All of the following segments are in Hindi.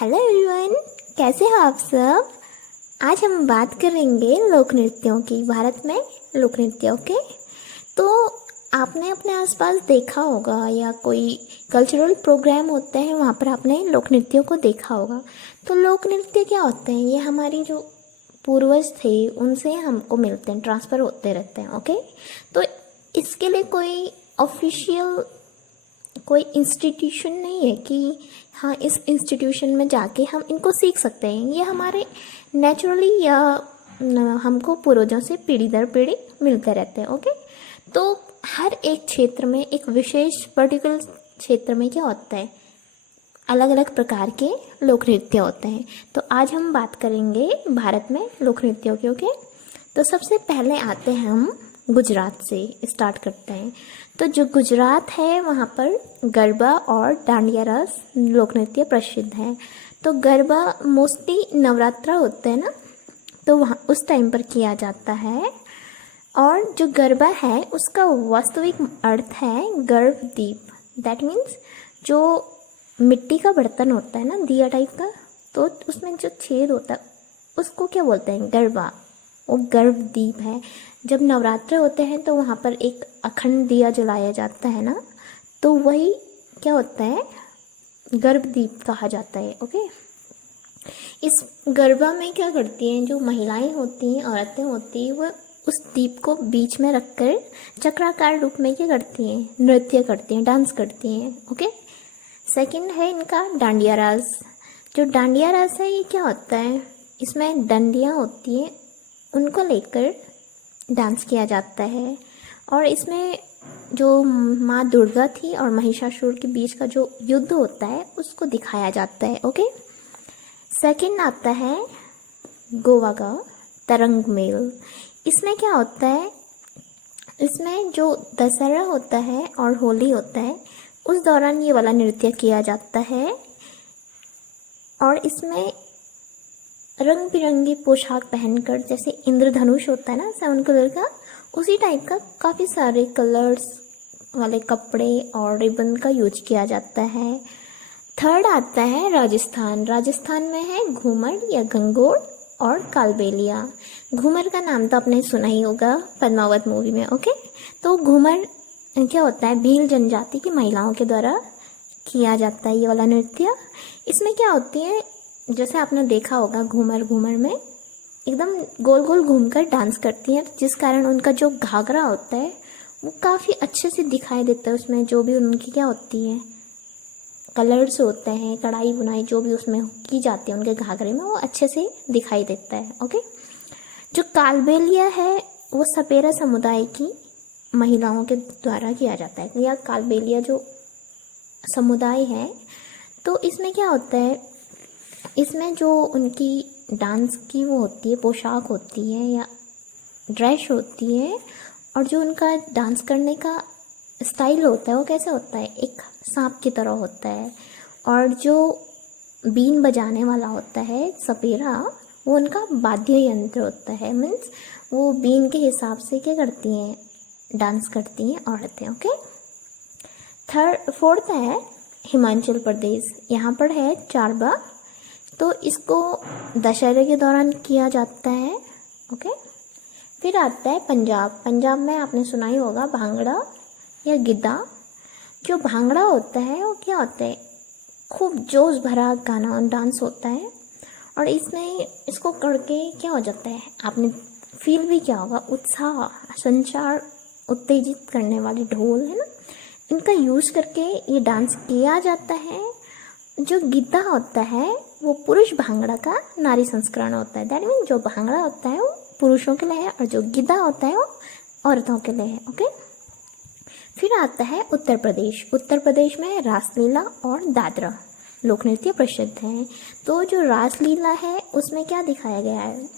हेलो एवरीवन, कैसे हो आप सब। आज हम बात करेंगे लोक नृत्यों की। भारत में लोक नृत्य। ओके, तो आपने अपने आसपास देखा होगा या कोई कल्चरल प्रोग्राम होते हैं वहाँ पर आपने लोक नृत्यों को देखा होगा। तो लोक नृत्य क्या होते हैं? ये हमारी जो पूर्वज थे उनसे हमको मिलते हैं, ट्रांसफ़र होते रहते हैं। ओके, तो इसके लिए कोई ऑफिशियल कोई इंस्टीट्यूशन नहीं है कि हाँ इस इंस्टीट्यूशन में जाके हम इनको सीख सकते हैं। ये हमारे नेचुरली या हमको पूर्वजों से पीढ़ी दर पीढ़ी मिलते रहते हैं। ओके, तो हर एक क्षेत्र में एक विशेष पर्टिकुलर क्षेत्र में क्या होता है, अलग अलग प्रकार के लोक नृत्य होते हैं। तो आज हम बात करेंगे भारत में लोक नृत्यों के। ओके, तो सबसे पहले आते हैं हम गुजरात से स्टार्ट करते हैं। तो जो गुजरात है वहाँ पर गरबा और डांडिया रास लोक नृत्य प्रसिद्ध है। तो गरबा मोस्टली नवरात्रा होते हैं ना, तो वहाँ उस टाइम पर किया जाता है। और जो गरबा है उसका वास्तविक अर्थ है गर्भदीप। दैट मीन्स जो मिट्टी का बर्तन होता है ना, दिया टाइप का, तो उसमें जो छेद होता है उसको क्या बोलते हैं? गरबा। वो गर्भदीप है। जब नवरात्र होते हैं तो वहाँ पर एक अखंड दिया जलाया जाता है ना, तो वही क्या होता है, गर्भदीप कहा जाता है। ओके, इस गरबा में क्या करती हैं जो महिलाएं होती हैं, औरतें होती हैं, वह उस दीप को बीच में रखकर चक्राकार रूप में क्या करती हैं, नृत्य करती हैं, डांस करती हैं। ओके, सेकंड है इनका डांडिया रास। जो डांडिया रास है ये क्या होता है, इसमें डंडियाँ होती हैं, उनको लेकर डांस किया जाता है। और इसमें जो माँ दुर्गा थी और महिषासुर के बीच का जो युद्ध होता है उसको दिखाया जाता है। ओके, सेकंड आता है गोवा का तरंग मेल। इसमें क्या होता है, इसमें जो दशहरा होता है और होली होता है उस दौरान ये वाला नृत्य किया जाता है। और इसमें रंग बिरंगी पोशाक पहनकर, जैसे इंद्रधनुष होता है ना 7 कलर का, उसी टाइप का काफ़ी सारे कलर्स वाले कपड़े और रिबन का यूज किया जाता है। थर्ड आता है राजस्थान। राजस्थान में है घूमर या गंगोर और कालबेलिया। घूमर का नाम तो आपने सुना ही होगा पद्मावत मूवी में। ओके, तो घूमर क्या होता है, भील जनजाति की महिलाओं के द्वारा किया जाता है ये वाला नृत्य। इसमें क्या होती है, जैसे आपने देखा होगा घूमर में एकदम गोल गोल घूमकर डांस करती हैं, जिस कारण उनका जो घाघरा होता है वो काफ़ी अच्छे से दिखाई देता है। उसमें जो भी उनकी क्या होती है, कलर्स होते हैं, कढ़ाई बुनाई जो भी उसमें की जाती है उनके घाघरे में, वो अच्छे से दिखाई देता है। ओके, जो कालबेलिया है वो सपेरा समुदाय की महिलाओं के द्वारा किया जाता है। या कालबेलिया जो समुदाय है, तो इसमें क्या होता है, इसमें जो उनकी डांस की वो होती है, पोशाक होती है या ड्रेस होती है, और जो उनका डांस करने का स्टाइल होता है वो कैसे होता है, एक सांप की तरह होता है। और जो बीन बजाने वाला होता है सपेरा, वो उनका वाद्य यंत्र होता है। मीन्स वो बीन के हिसाब से क्या करती हैं, डांस करती हैं औरतें। ओके, फोर्थ है हिमाचल प्रदेश। यहाँ पर है चारबा। तो इसको दशहरे के दौरान किया जाता है। ओके, फिर आता है पंजाब। पंजाब में आपने सुना ही होगा भांगड़ा या गिद्दा। जो भांगड़ा होता है वो क्या होता है, खूब जोश भरा गाना और डांस होता है। और इसमें इसको करके क्या हो जाता है, आपने फील भी किया होगा, उत्साह संचार उत्तेजित करने वाले ढोल है ना, इनका यूज़ करके ये डांस किया जाता है। जो गिद्दा होता है वो पुरुष भांगड़ा का नारी संस्करण होता है। दैट मीन जो भांगड़ा होता है वो पुरुषों के लिए है और जो गिद्दा होता है वो औरतों के लिए है। ओके, फिर आता है उत्तर प्रदेश। उत्तर प्रदेश में रासलीला और दादरा लोक नृत्य प्रसिद्ध हैं। तो जो रासलीला है उसमें क्या दिखाया गया है,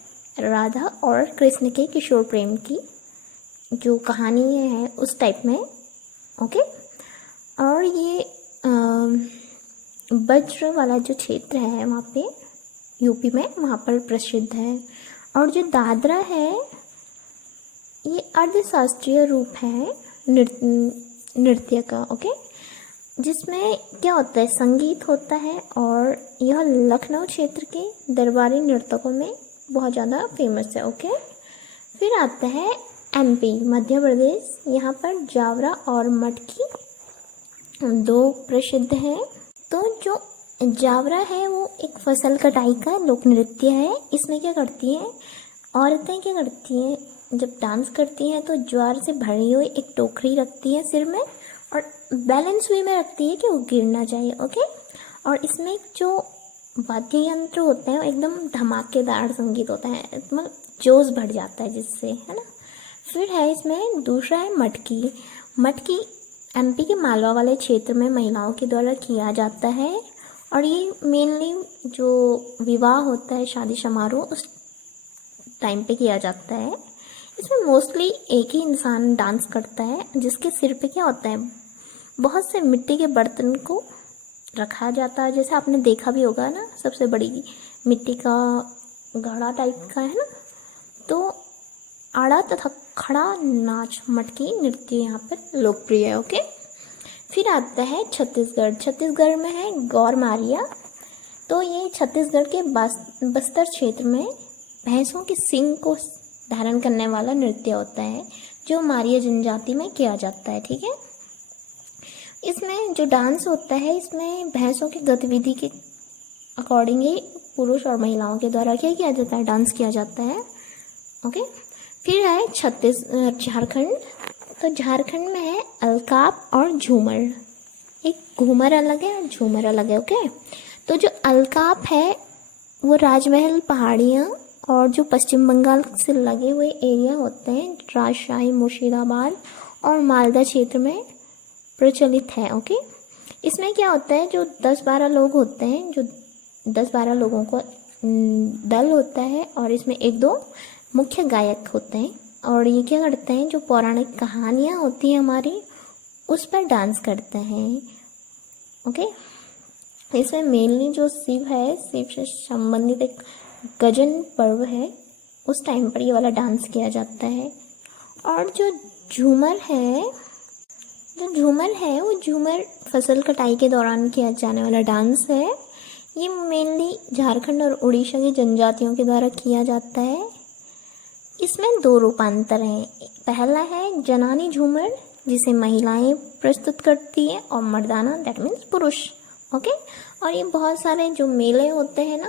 राधा और कृष्ण के किशोर प्रेम की जो कहानी है उस टाइप में। ओके, और ये वज्र वाला जो क्षेत्र है वहाँ पे यूपी में, वहाँ पर प्रसिद्ध है। और जो दादरा है ये अर्धशास्त्रीय रूप है नृत्य का। ओके, जिसमें क्या होता है, संगीत होता है और यह लखनऊ क्षेत्र के दरबारी नर्तकों में बहुत ज़्यादा फेमस है। ओके, फिर आता है एमपी मध्य प्रदेश। यहाँ पर जावरा और मटकी दो प्रसिद्ध हैं। तो जो जावरा है वो एक फसल कटाई का लोक नृत्य है। इसमें क्या करती हैं औरतें, क्या करती हैं जब डांस करती हैं तो ज्वार से भरी हुई एक टोकरी रखती है सिर में और बैलेंस वे में रखती है कि वो गिर ना जाए। ओके, और इसमें जो वाद्य यंत्र होते हैं वो एकदम धमाकेदार संगीत होता है, मतलब जोश बढ़ जाता है जिससे, है ना। फिर है इसमें दूसरा है मटकी। मटकी एमपी के मालवा वाले क्षेत्र में महिलाओं के द्वारा किया जाता है और ये मेनली जो विवाह होता है, शादी समारोह, उस टाइम पे किया जाता है। इसमें मोस्टली एक ही इंसान डांस करता है जिसके सिर पे क्या होता है, बहुत से मिट्टी के बर्तन को रखा जाता है। जैसे आपने देखा भी होगा ना, सबसे बड़ी मिट्टी का घड़ा टाइप का है ना। तो आड़ा तथा खड़ा नाच मटकी नृत्य यहाँ पर लोकप्रिय है। ओके, फिर आता है छत्तीसगढ़। छत्तीसगढ़ में है गौर मारिया। तो ये छत्तीसगढ़ के बस्तर क्षेत्र में भैंसों के सींग को धारण करने वाला नृत्य होता है जो मारिया जनजाति में किया जाता है। ठीक है, इसमें जो डांस होता है इसमें भैंसों की गतिविधि के अकॉर्डिंग ही पुरुष और महिलाओं के द्वारा क्या किया जाता है, डांस किया जाता है। ओके, फिर है झारखंड। तो झारखंड में है अलकाप और झूमर। एक घूमर अलग है और झूमर अलग है। ओके, तो जो अलकाप है वो राजमहल पहाड़ियाँ और जो पश्चिम बंगाल से लगे हुए एरिया होते हैं, राजशाही, मुर्शिदाबाद और मालदा क्षेत्र में प्रचलित है। ओके, इसमें क्या होता है, जो 10-12 लोग होते हैं, जो 10-12 लोगों को दल होता है और इसमें 1-2 मुख्य गायक होते हैं और ये क्या करते हैं, जो पौराणिक कहानियाँ होती हैं हमारी उस पर डांस करते हैं। ओके, इसमें मेनली जो शिव है, शिव से संबंधित एक गजन पर्व है, उस टाइम पर ये वाला डांस किया जाता है। और जो झूमर है, वो झूमर फसल कटाई के दौरान किया जाने वाला डांस है। ये मेनली झारखंड और उड़ीसा की जनजातियों के द्वारा किया जाता है। इसमें 2 रूपांतर हैं। पहला है जनानी झूमर जिसे महिलाएं प्रस्तुत करती है और मर्दाना दैट मीन्स पुरुष। ओके, और ये बहुत सारे जो मेले होते हैं ना,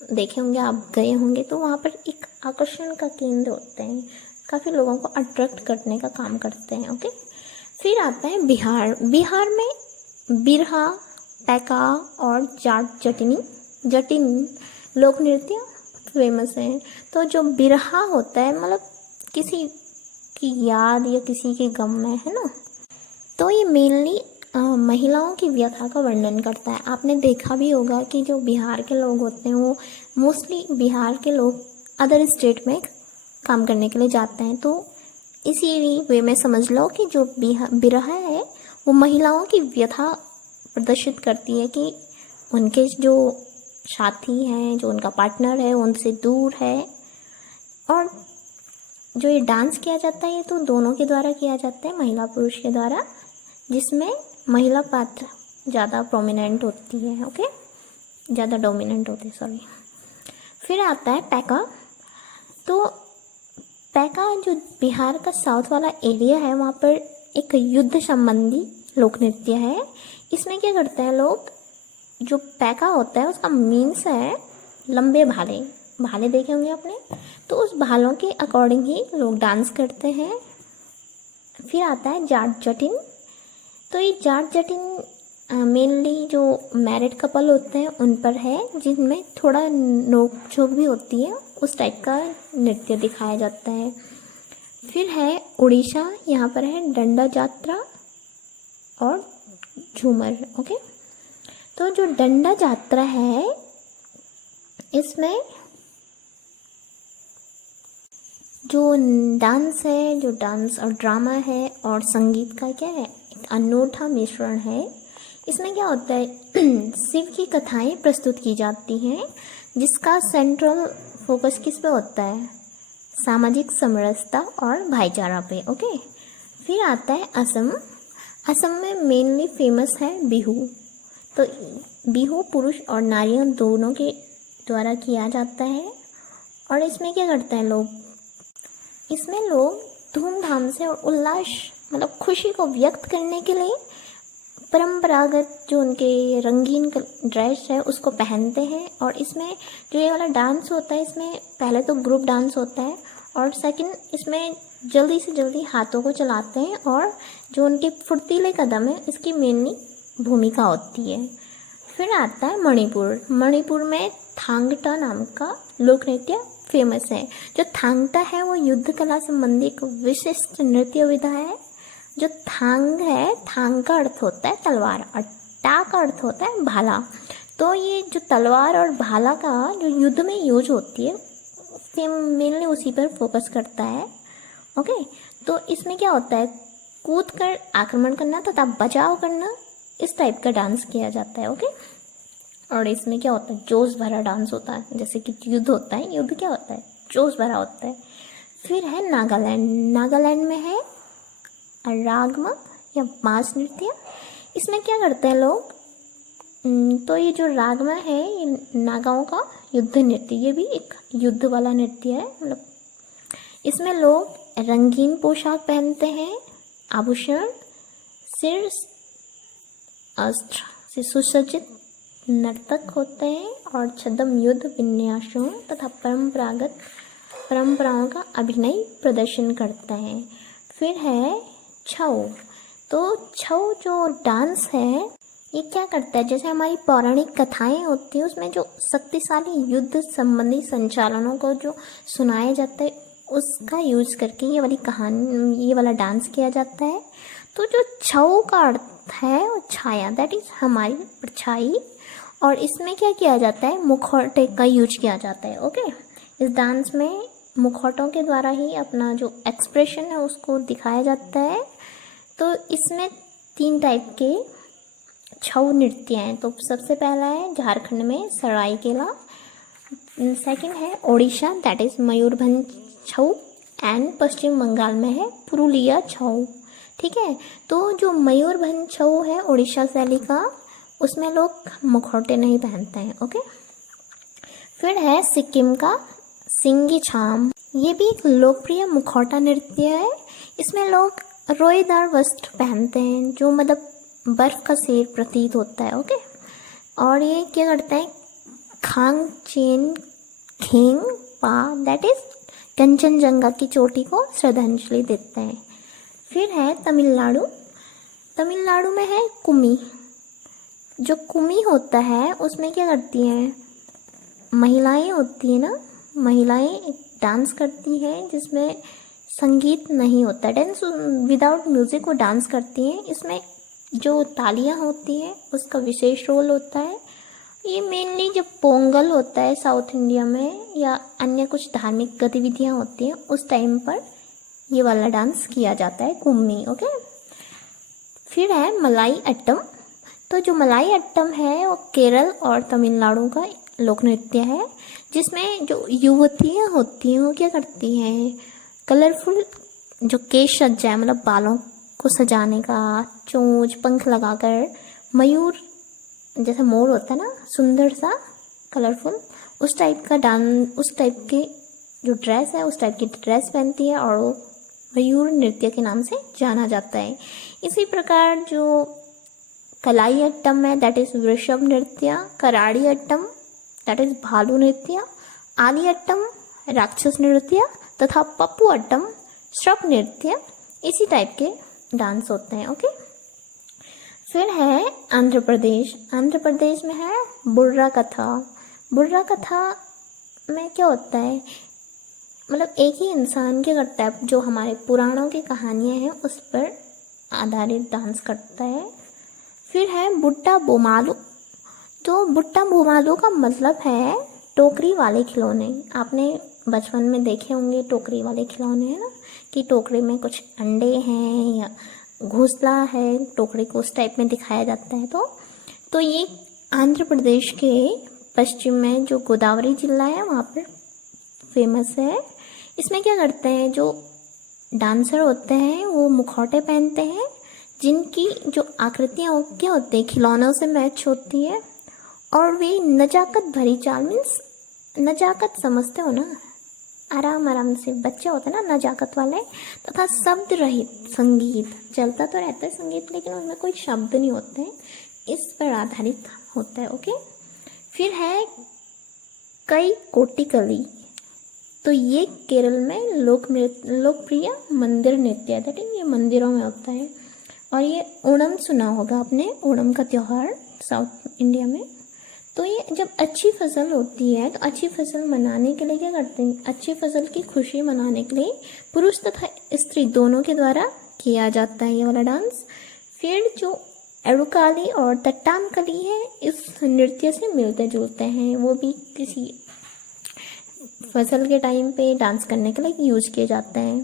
देखे होंगे आप, गए होंगे, तो वहाँ पर एक आकर्षण का केंद्र होते हैं, काफ़ी लोगों को अट्रैक्ट करने का काम करते हैं। ओके, फिर आता है बिहार। बिहार में बिरहा, पैका और जटिन लोक नृत्य फेमस हैं। तो जो बिरहा होता है मतलब किसी की याद या किसी के गम में, है ना, तो ये मेनली महिलाओं की व्यथा का वर्णन करता है। आपने देखा भी होगा कि जो बिहार के लोग होते हैं वो मोस्टली बिहार के लोग अदर स्टेट में काम करने के लिए जाते हैं। तो इसी वे में समझ लो कि जो बिरहा है वो महिलाओं की व्यथा प्रदर्शित करती है कि उनके जो साथी हैं, जो उनका पार्टनर है, उनसे दूर है। और जो ये डांस किया जाता है ये तो दोनों के द्वारा किया जाता है, महिला पुरुष के द्वारा, जिसमें महिला पात्र ज़्यादा प्रोमिनेंट होती है। ओके, ज़्यादा डोमिनेंट होती है, सॉरी। फिर आता है पैका। तो पैका जो बिहार का साउथ वाला एरिया है वहाँ पर एक युद्ध संबंधी लोक नृत्य है। इसमें क्या करते हैं लोग, जो पैका होता है उसका मीन्स है लंबे भाले। भाले देखे होंगे आपने, तो उस भालों के अकॉर्डिंग ही लोग डांस करते हैं। फिर आता है जाट जटिन। तो ये जाट जटिन मेनली जो मैरिड कपल होते हैं उन पर है, जिनमें थोड़ा नोक झोंक भी होती है, उस टाइप का नृत्य दिखाया जाता है। फिर है उड़ीसा, यहाँ पर है डंडा जात्रा और झूमर। ओके, तो जो डंडा जात्रा है इसमें जो डांस है, जो डांस और ड्रामा है और संगीत का क्या है, एक अनूठा मिश्रण है। इसमें क्या होता है, शिव की कथाएं प्रस्तुत की जाती हैं जिसका सेंट्रल फोकस किस पे होता है, सामाजिक समरसता और भाईचारा पे। ओके, फिर आता है असम। असम में मेनली फेमस है बिहू। तो बिहू पुरुष और नारियों दोनों के द्वारा किया जाता है। और इसमें क्या करते हैं लोग, इसमें लोग धूमधाम से और उल्लास मतलब खुशी को व्यक्त करने के लिए परंपरागत जो उनके रंगीन ड्रेस है उसको पहनते हैं। और इसमें जो ये वाला डांस होता है, इसमें पहले तो ग्रुप डांस होता है और सेकंड इसमें जल्दी से जल्दी हाथों को चलाते हैं और जो उनके फुर्तीले कदम है इसकी मेनली भूमिका होती है। फिर आता है मणिपुर। मणिपुर में थांगटा नाम का लोक नृत्य फेमस है। जो थांगटा है वो युद्ध कला संबंधी एक विशिष्ट नृत्य विधा है। जो थांग है, थांग का अर्थ होता है तलवार और टा का अर्थ होता है भाला। तो ये जो तलवार और भाला का जो युद्ध में यूज होती है मेनली उसी पर फोकस करता है। ओके, तो इसमें क्या होता है, कूद कर आक्रमण करना तथा बचाव करना, इस टाइप का डांस किया जाता है। ओके, और इसमें क्या होता है, जोश भरा डांस होता है। जैसे कि युद्ध होता है, युद्ध क्या होता है, जोश भरा होता है। फिर है नागालैंड। नागालैंड में है रागमा या बांस नृत्य। इसमें क्या करते हैं लोग, तो ये जो रागमा है ये नागाओं का युद्ध नृत्य, ये भी एक युद्ध वाला नृत्य है। मतलब इसमें लोग रंगीन पोशाक पहनते हैं, आभूषण, सिर अस्त्र से सुसज्जित नर्तक होते हैं और छद्म युद्ध विन्यासों तथा परंपराओं का अभिनय प्रदर्शन करते हैं। फिर है छऊ। तो छऊ जो डांस है ये क्या करता है, जैसे हमारी पौराणिक कथाएं होती है उसमें जो शक्तिशाली युद्ध संबंधी संचालनों को जो सुनाया जाता है उसका यूज करके ये वाली कहानी, ये वाला डांस किया जाता है। तो जो छऊ का अर्थ है वो छाया, दैट इज हमारी परछाई। और इसमें क्या किया जाता है, मुखौटे का यूज किया जाता है। ओके, इस डांस में मुखौटों के द्वारा ही अपना जो एक्सप्रेशन है उसको दिखाया जाता है। तो इसमें 3 टाइप के छऊ नृत्य हैं। तो सबसे पहला है झारखंड में सरायकेला, सेकंड है Odisha that is Mayurbhanj Chhau, and Paschim Bangal में है पुरुलिया छऊ। ठीक है, तो जो मयूरभंज छऊ है ओडिशा शैली का, उसमें लोग मुखौटे नहीं पहनते हैं। ओके, फिर है सिक्किम का सिंगी छाम। ये भी एक लोकप्रिय मुखौटा नृत्य है। इसमें लोग रोएदार वस्त्र पहनते हैं जो मतलब बर्फ का शेर प्रतीत होता है। ओके, और ये क्या करते हैं, खांग चेन खेंग पा दैट इज कंचनजंगा की चोटी को श्रद्धांजलि देते हैं। फिर है तमिलनाडु। तमिलनाडु में है कुमी। जो कुमी होता है उसमें क्या करती हैं, महिलाएं होती है ना, महिलाएं एक डांस करती हैं जिसमें संगीत नहीं होता, डांस विदाउट म्यूजिक वो डांस करती हैं। इसमें जो तालियां होती हैं उसका विशेष रोल होता है। ये मेनली जब पोंगल होता है साउथ इंडिया में या अन्य कुछ धार्मिक गतिविधियां होती हैं उस टाइम पर ये वाला डांस किया जाता है, कुम्मी। ओके, फिर है मलाई अट्टम। तो जो मलाई अट्टम है वो केरल और तमिलनाडु का लोक नृत्य है, जिसमें जो युवतियाँ होती हैं वो क्या करती हैं, कलरफुल जो केश सज्जा है मतलब बालों को सजाने का, चोंच पंख लगाकर मयूर जैसे मोर होता है ना सुंदर सा कलरफुल, उस टाइप का उस टाइप के जो ड्रेस है उस टाइप की ड्रेस पहनती है और वो मयूर नृत्य के नाम से जाना जाता है। इसी प्रकार जो कलाई अट्टम है दैट इज वृषभ नृत्य, कराड़ी अट्टम दैट इज भालू नृत्य, आली अट्टम राक्षस नृत्य तथा पप्पू अट्टम श्रप नृत्य, इसी टाइप के डांस होते हैं। ओके, फिर है आंध्र प्रदेश। आंध्र प्रदेश में है बुर्रा कथा। बुर्रा कथा में क्या होता है, मतलब एक ही इंसान क्या करता है, जो हमारे पुराणों की कहानियाँ हैं उस पर आधारित डांस करता है। फिर है बुट्टा बोमालू। तो बुट्टा बोमालू का मतलब है टोकरी वाले खिलौने। आपने बचपन में देखे होंगे टोकरी वाले खिलौने, है ना, कि टोकरी में कुछ अंडे हैं या घोंसला है, टोकरी को उस टाइप में दिखाया जाता है। तो ये आंध्र प्रदेश के पश्चिम में जो गोदावरी जिला है वहाँ पर फेमस है। इसमें क्या करते हैं, जो डांसर होते हैं वो मुखौटे पहनते हैं जिनकी जो आकृतियाँ क्या होती हैं, खिलौनों से मैच होती है, और वे नजाकत भरी चाल, मीन्स नजाकत समझते हो ना, आराम आराम से, बच्चे होते हैं ना नजाकत वाले, तथा शब्द रहित संगीत, चलता तो रहता है संगीत लेकिन उसमें कोई शब्द नहीं होते हैं, इस पर आधारित होता है। ओके, फिर है कई कोटिकली। तो ये केरल में लोकप्रिय मंदिर नृत्य है, दैट इज ये मंदिरों में होता है। और ये ओणम सुना होगा आपने, ओणम का त्यौहार साउथ इंडिया में। तो ये जब अच्छी फसल होती है तो अच्छी फसल मनाने के लिए क्या करते हैं, अच्छी फसल की खुशी मनाने के लिए पुरुष तथा स्त्री दोनों के द्वारा किया जाता है ये वाला डांस। फिर जो एड़ुकाली और तट्टामकली है, इस नृत्य से मिलते जुलते हैं, वो भी किसी फसल के टाइम पे डांस करने के लिए यूज किए जाते हैं।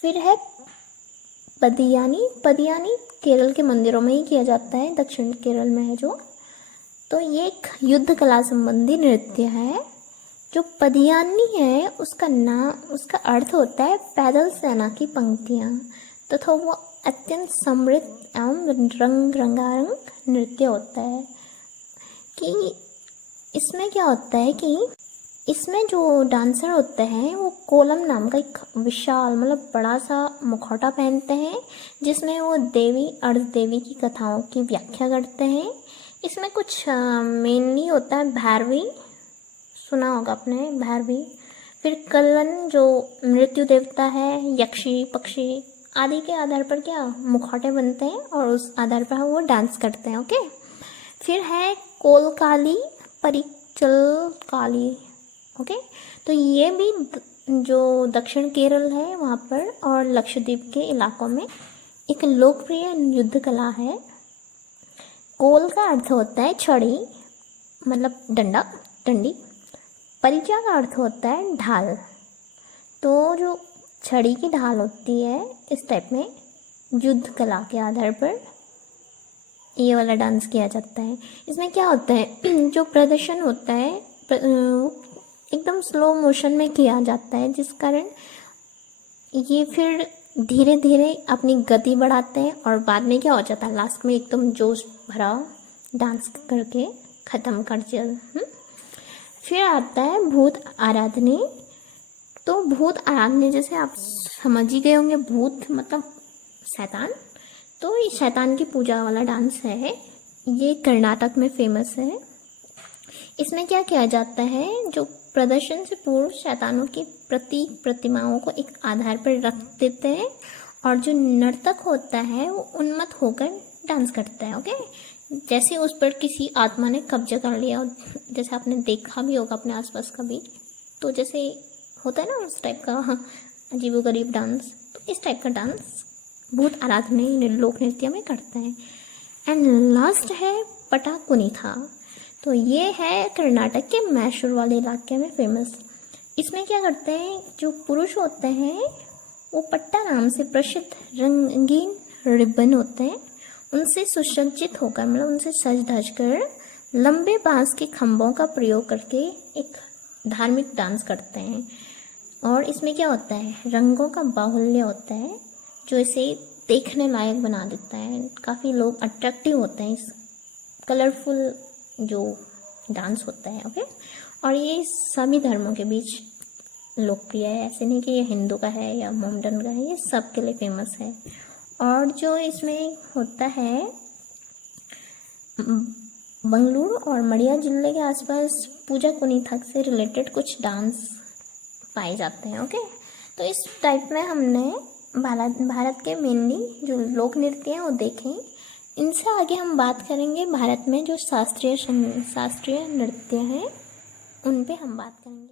फिर है पदियानी। पदियानी केरल के मंदिरों में ही किया जाता है, दक्षिण केरल में है जो। तो ये एक युद्ध कला संबंधी नृत्य है। जो पदियानी है उसका नाम, उसका अर्थ होता है पैदल सेना की पंक्तियाँ, तथा वो अत्यंत समृद्ध एवं रंग रंगारंग नृत्य होता है। कि इसमें क्या होता है कि इसमें जो डांसर होते हैं वो कोलम नाम का एक विशाल, मतलब बड़ा सा मुखौटा पहनते हैं, जिसमें वो देवी अर्ध देवी की कथाओं की व्याख्या करते हैं। इसमें कुछ मेनली होता है भैरवी, सुना होगा आपने भैरवी। फिर कल्लन जो मृत्यु देवता है, यक्षी पक्षी आदि के आधार पर क्या मुखौटे बनते हैं और उस आधार पर वो डांस करते हैं। ओके, फिर है कोलकाली परिचल काली। ओके, तो ये भी जो दक्षिण केरल है वहाँ पर और लक्षद्वीप के इलाकों में एक लोकप्रिय युद्ध कला है। कोल का अर्थ होता है छड़ी, मतलब डंडा, डंडी। परिचा का अर्थ होता है ढाल। तो जो छड़ी की ढाल होती है, इस टाइप में युद्ध कला के आधार पर ये वाला डांस किया जाता है। इसमें क्या होता है जो प्रदर्शन होता है एकदम स्लो मोशन में किया जाता है, जिस कारण ये फिर धीरे धीरे अपनी गति बढ़ाते हैं और बाद में क्या हो जाता है, लास्ट में एकदम जोश भरा डांस करके ख़त्म कर दिया। फिर आता है भूत आराधनी। तो भूत आराधनी जैसे आप समझ ही गए होंगे, भूत मतलब शैतान, तो ये शैतान की पूजा वाला डांस है। ये कर्नाटक में फेमस है। इसमें क्या किया जाता है, जो प्रदर्शन से पूर्व शैतानों की प्रतीक प्रतिमाओं को एक आधार पर रख देते हैं और जो नर्तक होता है वो उन्मत्त होकर डांस करता है। ओके, जैसे उस पर किसी आत्मा ने कब्जा कर लिया, जैसे आपने देखा भी होगा अपने आसपास कभी, तो जैसे होता है ना उस टाइप का अजीबोगरीब डांस, तो इस टाइप का डांस भूत आराधनी लोक नृत्य में करते हैं। एंड लास्ट है पटाकुनिथा। तो ये है कर्नाटक के मैसूर वाले इलाके में फेमस। इसमें क्या करते हैं, जो पुरुष होते हैं वो पट्टा नाम से प्रसिद्ध रंगीन रिबन होते हैं, उनसे सुसज्जित होकर, मतलब उनसे सज धज कर लंबे बांस के खंभों का प्रयोग करके एक धार्मिक डांस करते हैं। और इसमें क्या होता है, रंगों का बाहुल्य होता है जो इसे देखने लायक बना देता है। काफ़ी लोग अट्रैक्टिव होते हैं इस कलरफुल जो डांस होता है। ओके, और ये सभी धर्मों के बीच लोकप्रिय है, ऐसे नहीं कि ये हिंदू का है या मोमडन का है, ये सब के लिए फेमस है। और जो इसमें होता है बंगलुरु और मड़िया जिले के आसपास पूजा कुनिथक से रिलेटेड कुछ डांस पाए जाते हैं। ओके, तो इस टाइप में हमने भारत के मेनली जो लोक नृत्य हैं वो देखें। इनसे आगे हम बात करेंगे भारत में जो शास्त्रीय नृत्य हैं, उन पे हम बात करेंगे।